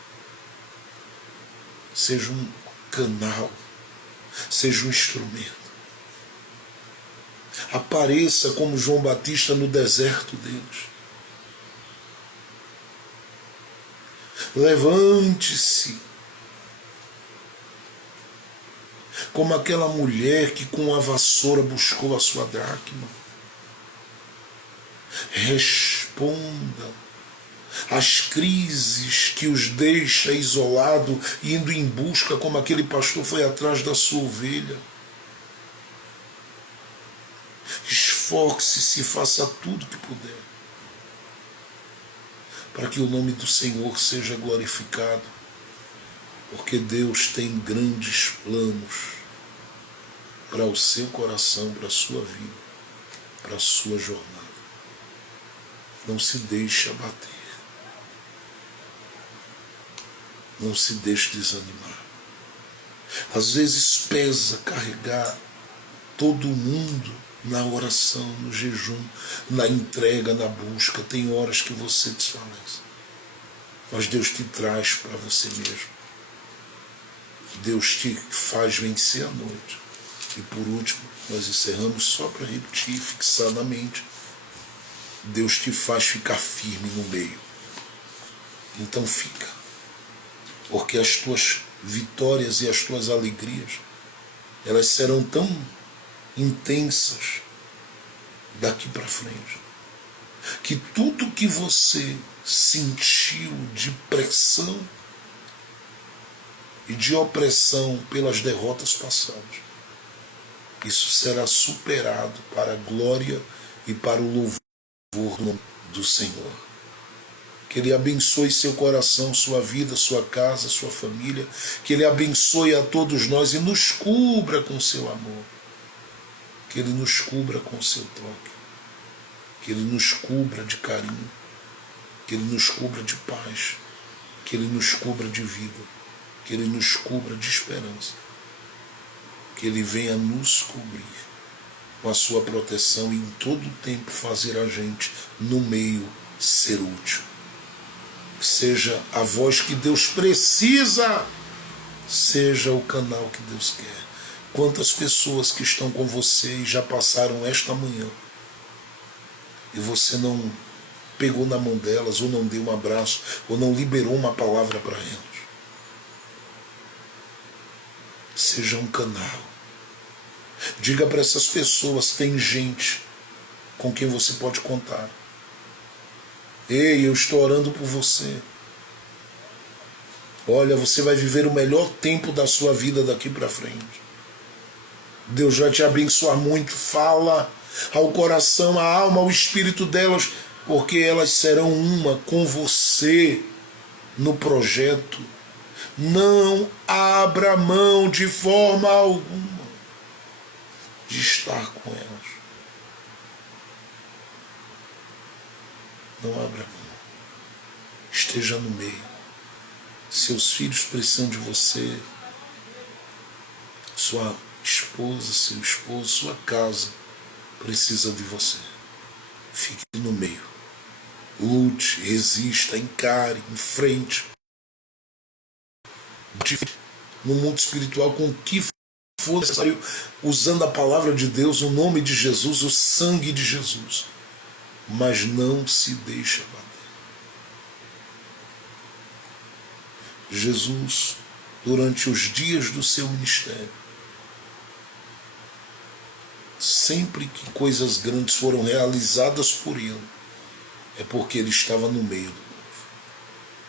Seja um canal, seja um instrumento. Apareça como João Batista no deserto deles. Levante-se como aquela mulher que com a vassoura buscou a sua dracma. Responda as crises que os deixa isolado, indo em busca, como aquele pastor foi atrás da sua ovelha. Esforce-se e faça tudo que puder, para que o nome do Senhor seja glorificado, porque Deus tem grandes planos para o seu coração, para a sua vida, para a sua jornada. Não se deixe abater. Não se deixe desanimar. Às vezes pesa carregar todo mundo na oração, no jejum, na entrega, na busca. Tem horas que você desfalece. Mas Deus te traz para você mesmo. Deus te faz vencer a noite. E por último, nós encerramos só para repetir e fixar na mente. Deus te faz ficar firme no meio. Então fica. Porque as tuas vitórias e as tuas alegrias, elas serão tão intensas daqui para frente, que tudo que você sentiu de pressão e de opressão pelas derrotas passadas, isso será superado para a glória e para o louvor do Senhor. Que Ele abençoe seu coração, sua vida, sua casa, sua família. Que Ele abençoe a todos nós e nos cubra com seu amor. que Ele nos cubra com o seu toque, que Ele nos cubra de carinho, que Ele nos cubra de paz, que Ele nos cubra de vida, que Ele nos cubra de esperança, que Ele venha nos cobrir com a sua proteção e em todo o tempo fazer a gente no meio ser útil. Que seja a voz que Deus precisa, seja o canal que Deus quer. Quantas pessoas que estão com você e já passaram esta manhã e você não pegou na mão delas, ou não deu um abraço, ou não liberou uma palavra para elas. Seja um canal. Diga para essas pessoas, tem gente com quem você pode contar. Ei, eu estou orando por você. Olha, você vai viver o melhor tempo da sua vida daqui para frente. Deus vai te abençoar muito. Fala ao coração, à alma, ao espírito delas, porque elas serão uma com você no projeto. Não abra mão de forma alguma de estar com elas. Não abra mão. Esteja no meio. Seus filhos precisam de você. Sua esposa, seu esposo, sua casa precisa de você. Fique no meio. Lute, resista, encare, enfrente. No mundo espiritual, com o que for necessário, usando a palavra de Deus, o nome de Jesus, o sangue de Jesus. Mas não se deixe abater. Jesus, durante os dias do seu ministério, sempre que coisas grandes foram realizadas por ele, é porque ele estava no meio do povo.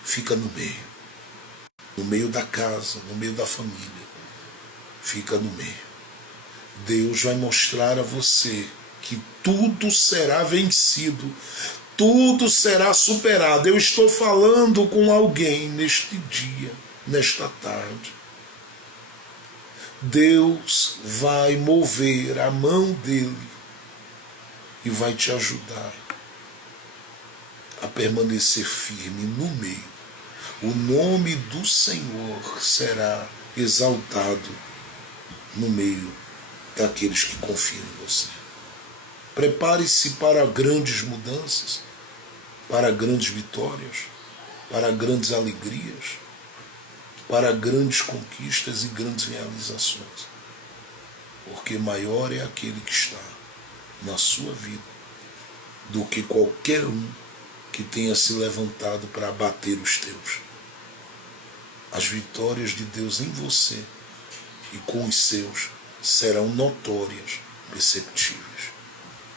Fica no meio da casa, no meio da família. Fica no meio. Deus vai mostrar a você que tudo será vencido, tudo será superado. Eu estou falando com alguém neste dia, nesta tarde. Deus vai mover a mão dele e vai te ajudar a permanecer firme no meio. O nome do Senhor será exaltado no meio daqueles que confiam em você. Prepare-se para grandes mudanças, para grandes vitórias, para grandes alegrias, para grandes conquistas e grandes realizações. Porque maior é aquele que está na sua vida do que qualquer um que tenha se levantado para abater os teus. As vitórias de Deus em você e com os seus serão notórias, perceptíveis.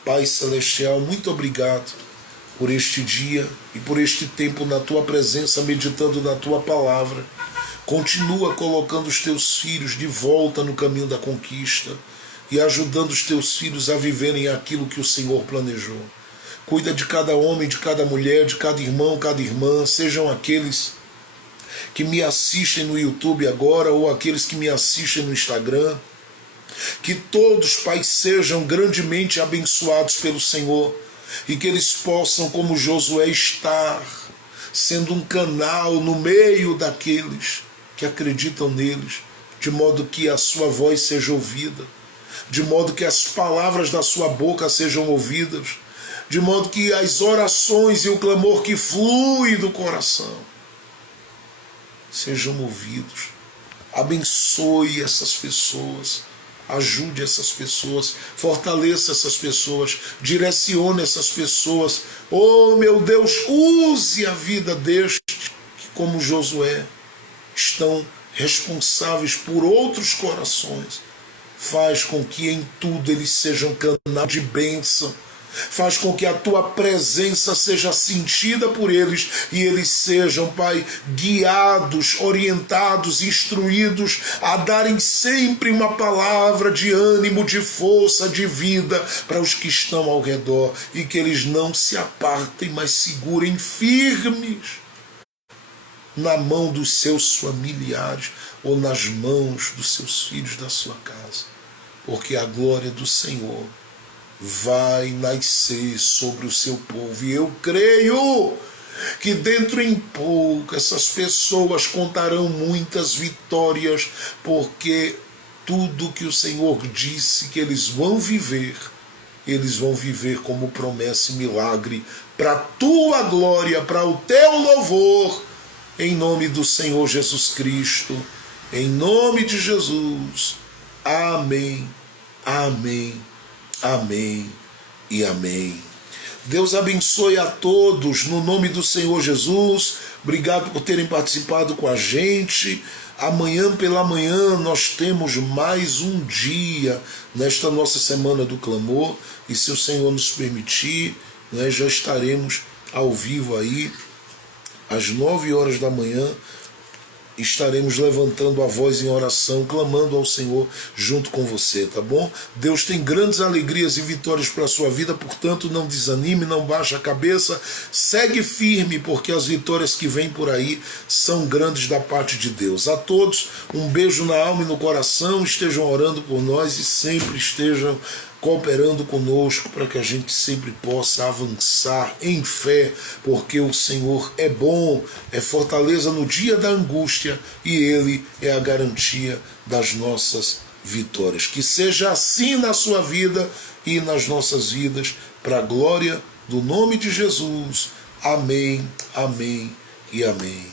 Pai Celestial, muito obrigado por este dia e por este tempo na Tua presença, meditando na Tua palavra. Continua colocando os Teus filhos de volta no caminho da conquista e ajudando os Teus filhos a viverem aquilo que o Senhor planejou. Cuida de cada homem, de cada mulher, de cada irmão, cada irmã, sejam aqueles que me assistem no YouTube agora ou aqueles que me assistem no Instagram. Que todos, Pai, sejam grandemente abençoados pelo Senhor e que eles possam, como Josué, estar sendo um canal no meio daqueles que acreditam neles, de modo que a sua voz seja ouvida, de modo que as palavras da sua boca sejam ouvidas, de modo que as orações e o clamor que flui do coração sejam ouvidos. Abençoe essas pessoas, ajude essas pessoas, fortaleça essas pessoas, direcione essas pessoas. Oh, meu Deus, use a vida destes que, como Josué, estão responsáveis por outros corações. Faz com que em tudo eles sejam canal de bênção. Faz com que a Tua presença seja sentida por eles e eles sejam, Pai, guiados, orientados, instruídos a darem sempre uma palavra de ânimo, de força, de vida para os que estão ao redor e que eles não se apartem, mas segurem firmes na mão dos seus familiares ou nas mãos dos seus filhos da sua casa. porque a glória do Senhor vai nascer sobre o seu povo. E eu creio que dentro em pouco essas pessoas contarão muitas vitórias, porque tudo que o Senhor disse que eles vão viver como promessa e milagre, para a tua glória, para o teu louvor, em nome do Senhor Jesus Cristo, em nome de Jesus. Amém, amém, amém e amém. Deus abençoe a todos, no nome do Senhor Jesus. Obrigado por terem participado com a gente. Amanhã pela manhã nós temos mais um dia nesta nossa semana do clamor. E se o Senhor nos permitir, já estaremos ao vivo aí, às 9 horas da manhã. Estaremos levantando a voz em oração, clamando ao Senhor junto com você, tá bom? Deus tem grandes alegrias e vitórias para a sua vida, portanto não desanime, não baixe a cabeça, segue firme, porque as vitórias que vêm por aí são grandes da parte de Deus. A todos, um beijo na alma e no coração, estejam orando por nós e sempre estejam cooperando conosco para que a gente sempre possa avançar em fé, porque o Senhor é bom, é fortaleza no dia da angústia e Ele é a garantia das nossas vitórias. Que seja assim na sua vida e nas nossas vidas, para a glória do nome de Jesus. Amém, amém e amém.